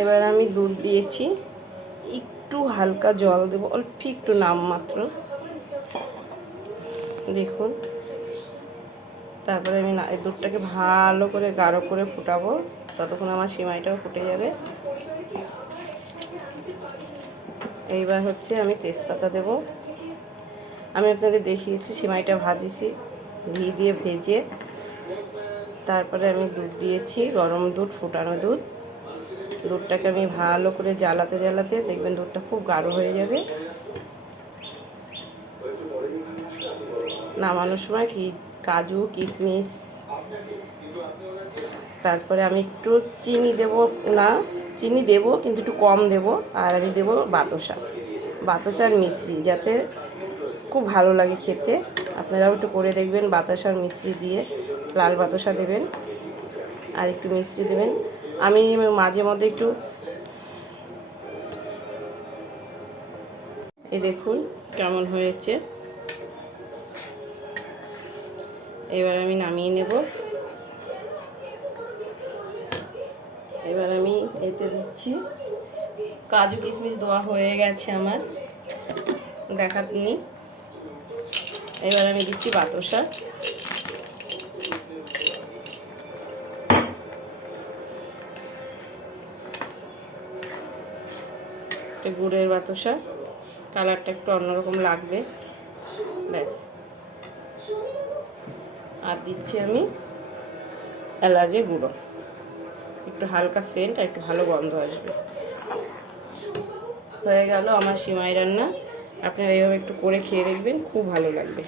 এবার আমি দুধ দিয়েছি, একটু হালকা জল দেবো, অল্প একটু নামমাত্র, দেখুন। তারপরে আমি এই দুধটাকে ভালো করে গাঢ় করে ফুটাবো, ততক্ষণ আমার সিমাইটাও ফুটে যাবে। এইবার হচ্ছে আমি তেজপাতা দেব। আমি আপনাদের দেখিয়েছি সিমাইটা ভাজিছি ঘি দিয়ে ভেজে, তারপরে আমি দুধ দিয়েছি, গরম দুধ, ফুটানো দুধ। দুধটাকে আমি ভালো করে জ্বালাতে জ্বালাতে দেখবেন দুধটা খুব গাঢ় হয়ে যাবে। নামানোর সময় কাজু কিশমিশ, তারপরে আমি একটু চিনি দেব, না চিনি দেব কিন্তু একটু কম দেব, আর আমি দেব বাতাসার মিশ্রি, যাতে খুব ভালো লাগে খেতে। আপনারাও একটু করে দেখবেন, বাতাসার মিশ্রি দিয়ে, লাল বাতাসা দেবেন আর একটু মিষ্টি দেবেন। আমি মাঝে মধ্যে একটু, এই দেখুন কেমন হয়েছে। এবার আমি নামিয়ে নেব। এবার আমি এতে দিচ্ছি, কাজু কিশমিশ দেওয়া হয়ে গেছে আমার, দেখাতনি। এবার আমি দিচ্ছি বাতাসা, গুড়ের বাতাসা, কালারটা একটু অন্যরকম লাগবে, ব্যাস। আর দিচ্ছি আমি এলাচের গুঁড়ো, একটু হালকা সেন্ট আর একটু ভালো গন্ধ আসবে। হয়ে গেল আমার সিমাই রান্না। আপনারা এইভাবে একটু করে খেয়ে দেখবেন, খুব ভালো লাগবে।